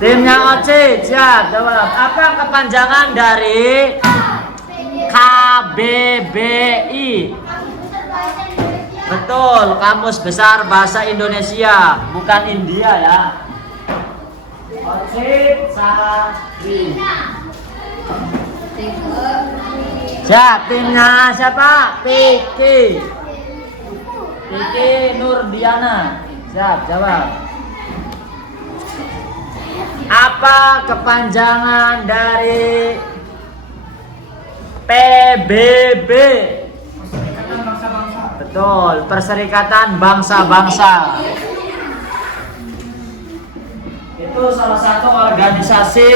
Timnya Oce, siap jawab. Apa kepanjangan dari KBBI? Betul, Kamus Besar Bahasa Indonesia, bukan India ya. Oce, Sari. Siap, timnya siapa? Piki. Piki Nurdiana. Siap, jawab. Apa kepanjangan dari PBB? Betul, Perserikatan Bangsa-Bangsa. Itu salah satu organisasi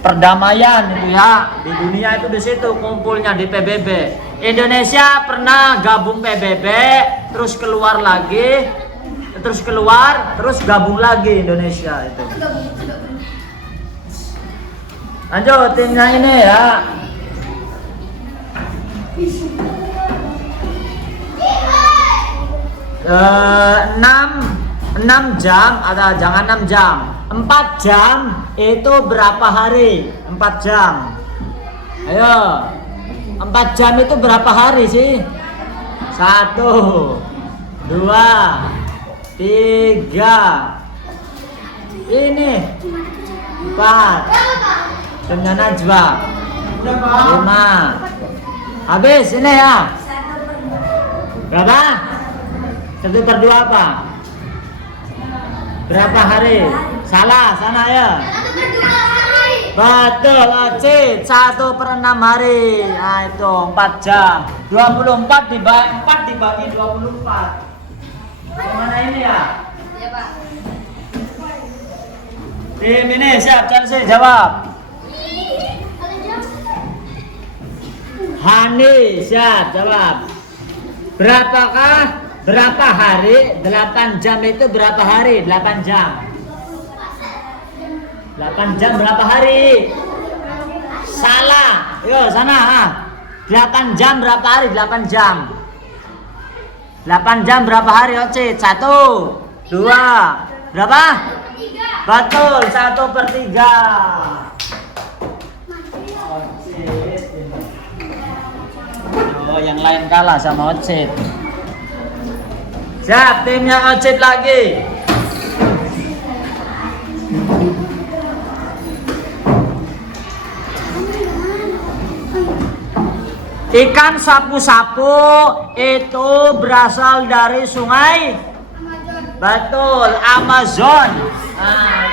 perdamaian itu ya. Di dunia itu di situ kumpulnya di PBB. Indonesia pernah gabung PBB, terus keluar lagi, terus gabung lagi Indonesia itu. Lanjut timnya ini ya. 6 jam atau jangan 6 jam. 4 jam itu berapa hari? 4 jam. Ayo. 4 jam itu berapa hari sih? 1 2 3 ini 4 dengan Najwa 5 habis ini ya. Berapa? 1/2 apa? Berapa hari? Salah, sana ya. Betul, Oce, 1/6 hari. Nah itu 4 jam. 24 dibagi 24. Gimana ini ya? Iya, Pak. Tim ini siap, Chelsea jawab. Hani siap jawab. Berapa hari? 8 jam itu berapa hari? 8 jam. 8 jam berapa hari? Salah. Yo sana. 8 jam berapa hari? 8 jam. 8 jam berapa hari, Oce? 1 2 berapa? Betul, 1/3. Oh, yang lain kalah sama Ocit. Siap, timnya Ocit lagi. Ikan sapu-sapu itu berasal dari sungai? Betul, Amazon. Nah,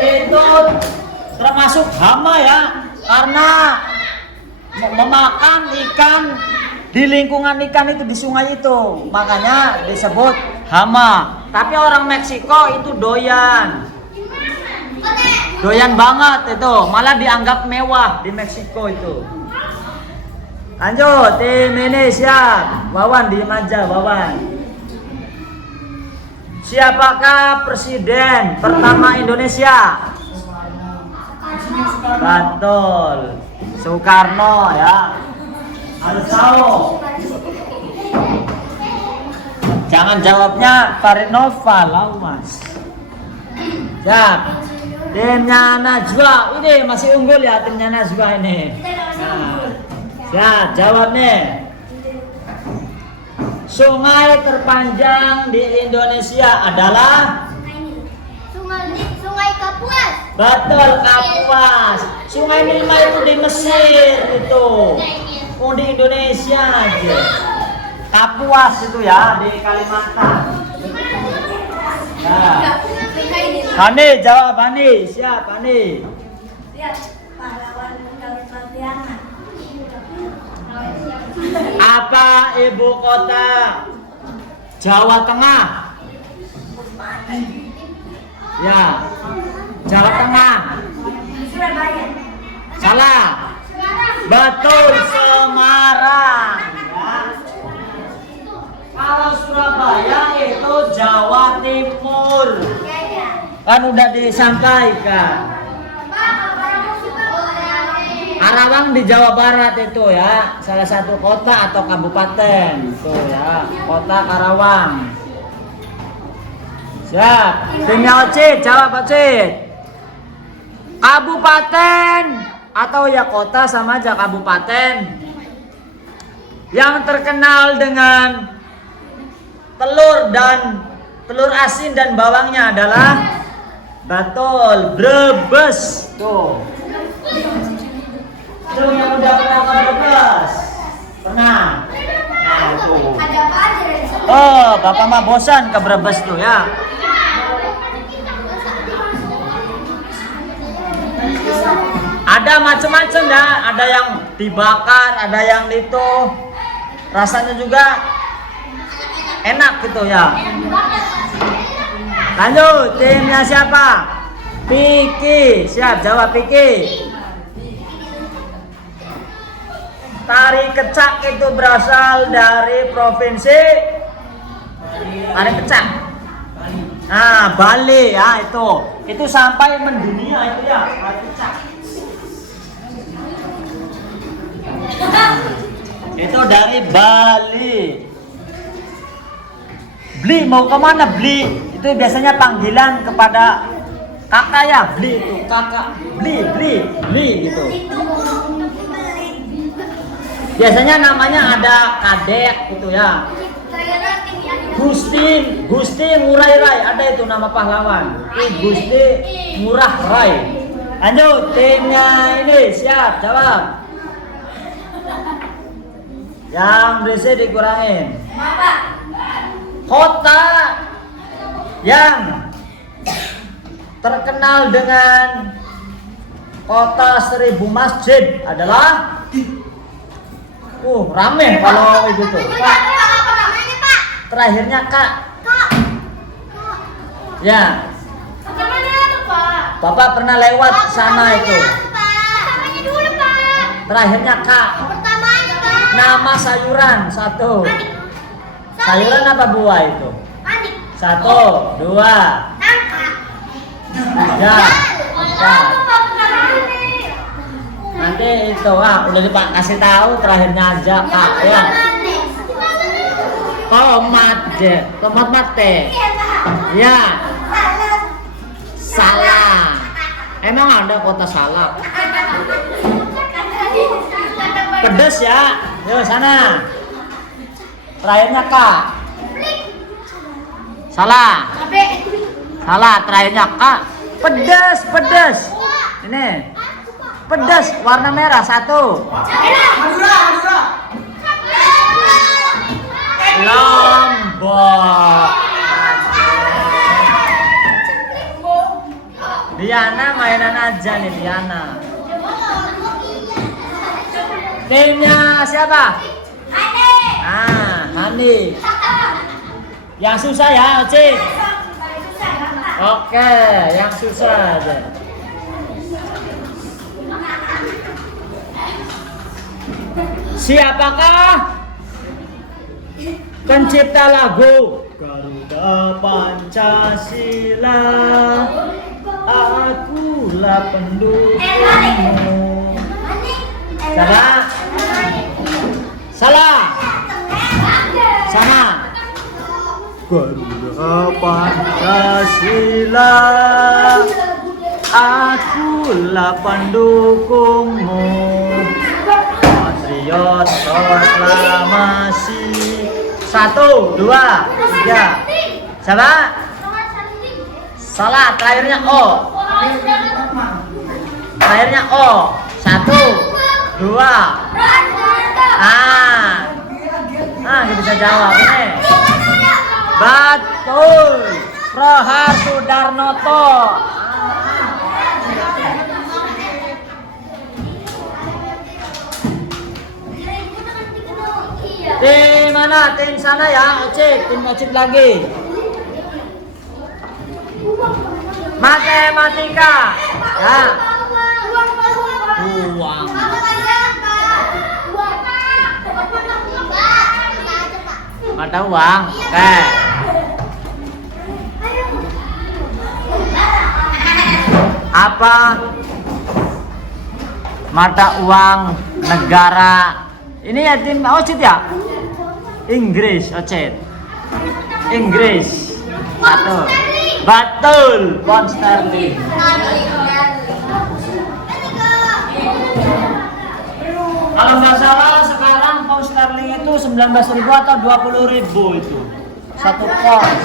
itu termasuk hama ya, karena memakan ikan di lingkungan ikan itu di sungai itu, makanya disebut hama. Tapi orang Meksiko itu doyan banget itu, malah dianggap mewah di Meksiko itu. Lanjut, tim ini siap. Wawan di aja, Wawan. Siapakah presiden pertama Indonesia? Betul, Soekarno ya. Harus tahu. Jangan jawabnya Farid Noval, Mas. Siap. Timnya Najwa ini masih unggul ya, timnya Najwa ini. Nah, siap, jawab nih. Sungai terpanjang di Indonesia adalah? Sungai Kapuas. Betul, Kapuas. Sungai Nilma itu di Mesir itu. Oh, di Indonesia aja. Kapuas itu ya, di Kalimantan. Nah. Hani, jawab Hani. Siap, Hani. Apa ibu kota Jawa Tengah? Ya, Jawa Tengah. Salah. Betul, Semarang. Ya. Kalau Surabaya itu Jawa Timur. Kan udah disampaikan. Karawang di Jawa Barat itu ya, salah satu kota atau kabupaten itu ya, kota Karawang. Siap. Timnya Ocit, jawab Ocit. Kabupaten atau ya kota sama aja kabupaten yang terkenal dengan telur asin dan bawangnya adalah betul Brebes. Tuh. Tuh yang udah pernah ke Brebes. Pernah. Nah, tuh. Oh, Bapak mah bosan ke Brebes tuh ya. Ada macam-macam ya, ada yang dibakar, ada yang itu rasanya juga enak gitu ya. Lanjut, timnya siapa? Piki, siap jawab Piki. Tari kecak itu berasal dari provinsi tari kecak. Nah, Bali ya itu sampai mendunia itu ya tari kecak. Itu dari Bali. Bli mau kemana Bli? Itu biasanya panggilan kepada kakak ya. Bli itu kakak. Bli gitu. Biasanya namanya ada kadek gitu ya. Gusti Ngurah Rai, ada itu nama pahlawan. Gusti Ngurah Rai. Lanjut timnya ini siap jawab. Yang berisi dikurangin. Kota yang terkenal dengan kota 1000 masjid adalah rame kalau itu tuh. Terakhirnya Kak. Ya. Bapak pernah lewat sana itu. Terakhirnya Kak. Nama sayuran satu. Sayuran apa buah itu? 1, 2, 3, 4. Nanti itu udah Pak kasih tahu terakhirnya aja Kak ya. Tomat mate. Ya. Salah. Emang ada kota Salak? Pedes ya. Yuk sana. Terakhirnya Kak. Salah. Terakhirnya Kak. Pedes. Ini. Pedes warna merah 1. Madura. Lombok. Diana mainan aja nih Diana. Timnya siapa? Hani. Yang susah ya, Oci. Oke, yang susah aja. Siapakah pencipta lagu Garuda Pancasila? Akulah pendukungmu. Salah. Sama. Garuda Pancasila, akulah pendukungmu. Patriot proklamasi. 1, 2, 3. Siapa? Salah, terakhirnya O. 1, 2. Kita bisa jawab ini. Betul. Prohar Sudarnoto. Tim mana? Tim sana ya, Ocit. Tim Ocit lagi. Matematika. Ya. Uang. Mata uang. Apa mata uang negara ini ya tim Ocit ya? Inggris, Ocit. Inggris. 1. Betul, pound sterling. Kalau nggak salah sekarang pound sterling itu 19.000 atau 20.000 itu satu pound.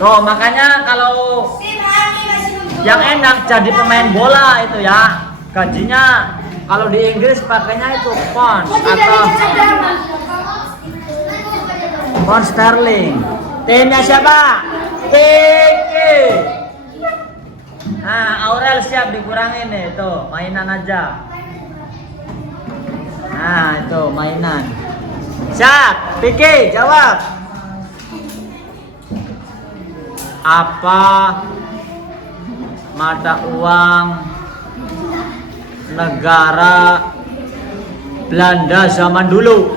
Tuh makanya kalau yang enak jadi pemain bola itu ya, gajinya kalau di Inggris pakainya itu pound atau pound sterling. Timnya siapa? Kiki. Nah, Aurel siap dikurangin nih, itu mainan aja. Nah, itu mainan. Siap, Kiki jawab. Apa mata uang negara Belanda zaman dulu?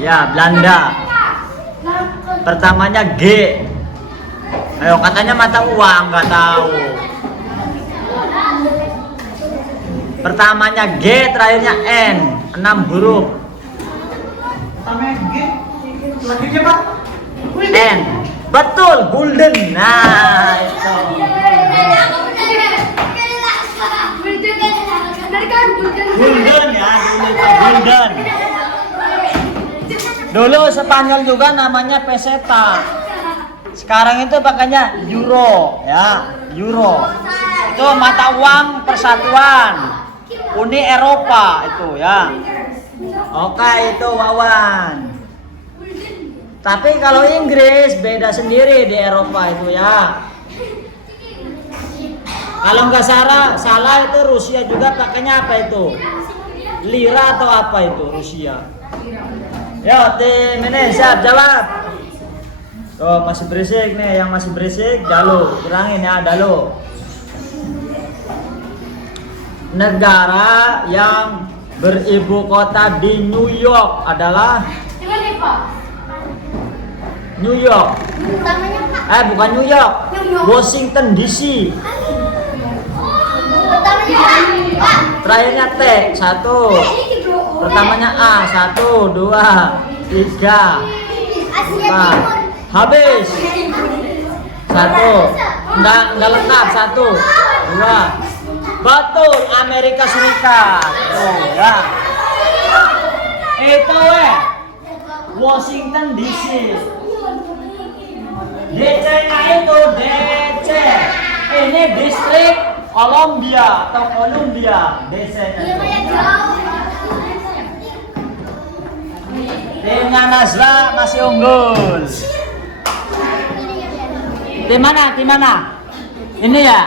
Ya, Belanda. Pertamanya G. Ayo, katanya mata uang, nggak tahu. Pertamanya G, terakhirnya N, 6 huruf. Pertamanya G, selanjutnya Pak? N. Betul, golden. Nah, itu. Golden ya, golden. Dulu Spanyol juga namanya peseta. Sekarang itu pakainya euro ya, euro. Itu mata uang persatuan Uni Eropa itu ya. Oke, itu Wawan. Tapi kalau Inggris beda sendiri di Eropa itu ya. Kalau nggak salah itu Rusia juga pakainya apa itu? Lira atau apa itu Rusia? Yo, tim ini siap jawab. Oh, masih berisik nih, yang masih berisik Dalu, kurangin ya Dalu. Negara yang beribu kota di New York adalah New York. Bukan New York. Washington DC. Terakhirnya T, 1. Pertamanya A, 1, 2, 3, 4. Habis. 1. Enggak lengkap. 1, 2. Betul, Amerika Serikat. Tuh ya. Itu Washington DC. DC-nya itu DC. Ini distrik Columbia atau Columbia DC-nya. Timnya Nazla masih unggul. Tim mana? Tim mana? Ini ya?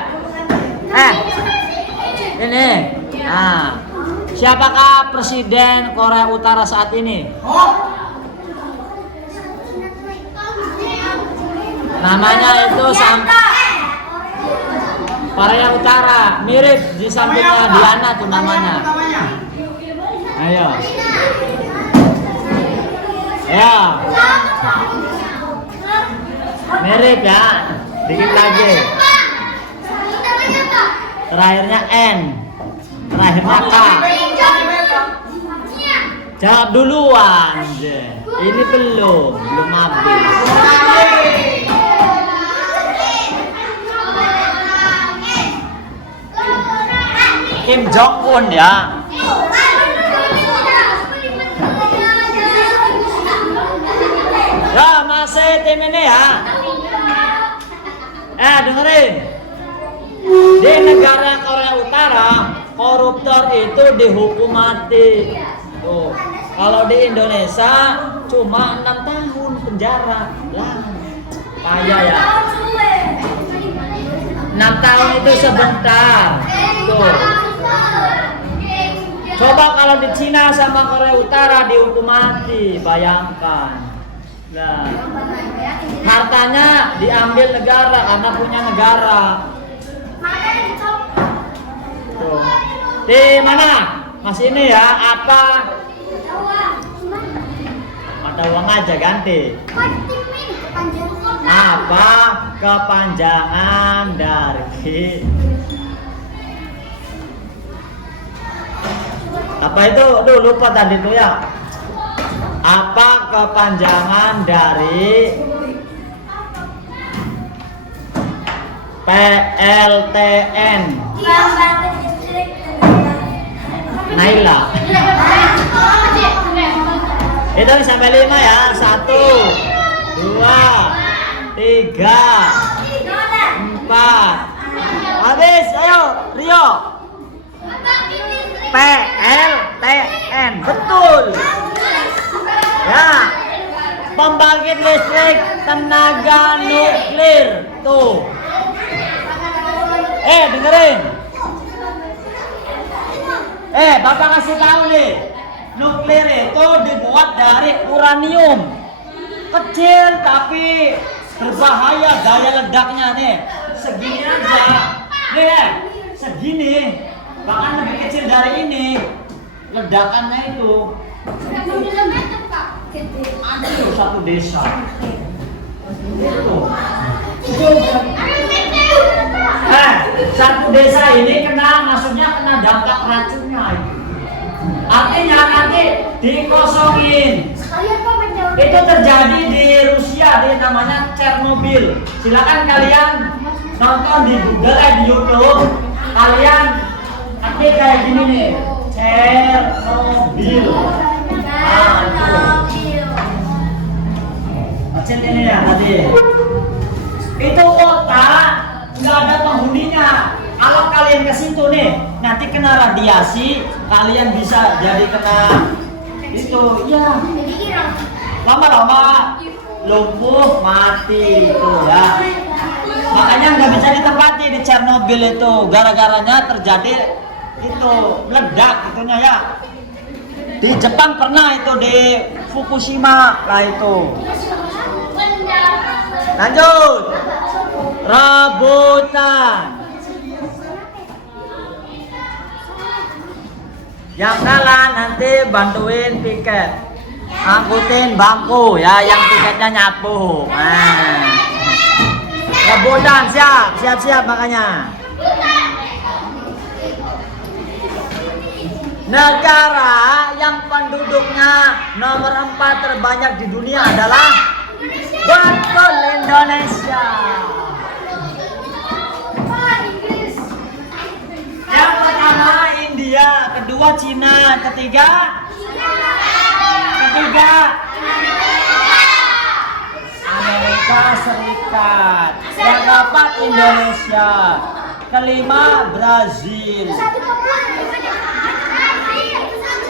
Ini. Nah, siapakah presiden Korea Utara saat ini? Namanya itu Korea Utara, mirip di sampingnya Diana tuh namanya. Ayo. Ya. Mirip ya. Dikit lagi. Terakhirnya N. Terakhirnya K. Jawab duluan. Ini belum habis. Kim Jong Un ya. Ya, masih tim ini ya. Dengerin. Di negara Korea Utara, koruptor itu dihukum mati. Tuh. Kalau di Indonesia cuma 6 tahun penjara. Lah, kaya ya. 6 tahun itu sebentar. Tuh. Coba kalau di Cina sama Korea Utara dihukum mati, bayangkan. Nah, hartanya diambil negara karena punya negara. Tuh. Di mana? Masih ini ya, apa? Mata uang aja ganti. Apa kepanjangan dari apa itu? Lupa tadi tuh ya. Apa kepanjangan dari PLTN? Naila. Itu sampai 5 ya. 1, 2, 3, 4. Habis, ayo Rio. PLTN, betul. Ya, pembangkit listrik tenaga nuklir. Tuh. Dengerin. Bapak kasih tahu nih. Nuklir itu dibuat dari uranium. Kecil tapi berbahaya daya ledaknya nih. Segini aja. Nih, segini. Bahkan lebih kecil dari ini. Ledakannya itu. Ada satu desa. Satu desa ini maksudnya kena dampak racunnya. Artinya nanti dikosongin. Itu terjadi di Rusia, namanya Chernobyl. Silakan kalian nonton di Google, di YouTube. Kalian nanti kayak gini nih, Chernobyl. Kecil ini ya tadi. Itu kota nggak ada penghuninya. Kalau kalian ke situ nih, nanti kena radiasi, kalian bisa jadi kena itu, ya. Lama-lama lumpuh mati itu ya. Makanya nggak bisa ditempati di Chernobyl itu, gara-garanya terjadi itu meledak itunya ya. Di Jepang pernah itu di Fukushima lah itu. Lanjut. Rebutan. Yang kalah nanti bantuin piket, angkutin bangku ya, yang piketnya nyapu. Nah. Rebutan, siap makanya. Negara yang penduduknya nomor 4 terbanyak di dunia adalah betul, Indonesia. Yang pertama India, kedua Cina, ketiga Amerika Serikat, yang keempat Indonesia, kelima Brazil.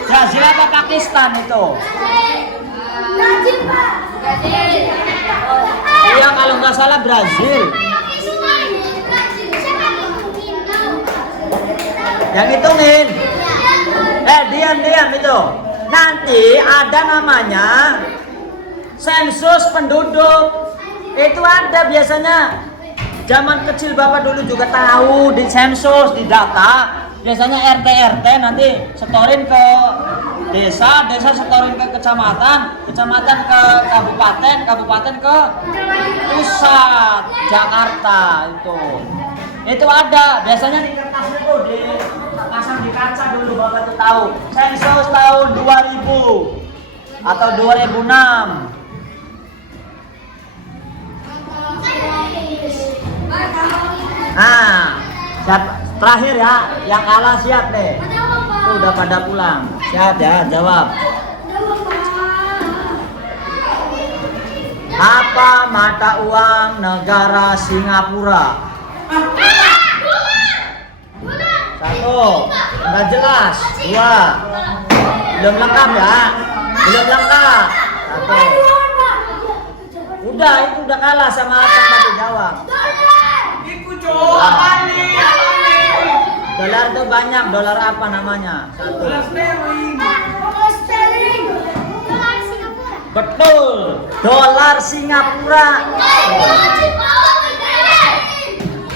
Brazil apa Pakistan itu? Iya, kalau nggak salah Brazil. Yang hitungin. Diam itu. Nanti ada namanya sensus penduduk. Itu ada biasanya. Zaman kecil Bapak dulu juga tahu di sensus, di data. Biasanya RT nanti setorin ke desa setorin ke kecamatan ke kabupaten ke pusat Jakarta itu ada biasanya di kertas itu dipasang di kaca dulu. Bapak tuh tahu sensus tahun 2000 atau 2006. Nah, terakhir ya, yang kalah siap deh. Tuh udah pada pulang. Siap ya, jawab. Apa mata uang negara Singapura? 1, nggak jelas. 2, belum lengkap ya. 1. Udah, itu udah kalah sama apa yang tadi jawab. Dolar tuh banyak, dolar apa namanya? 1. Betul, dolar Singapura.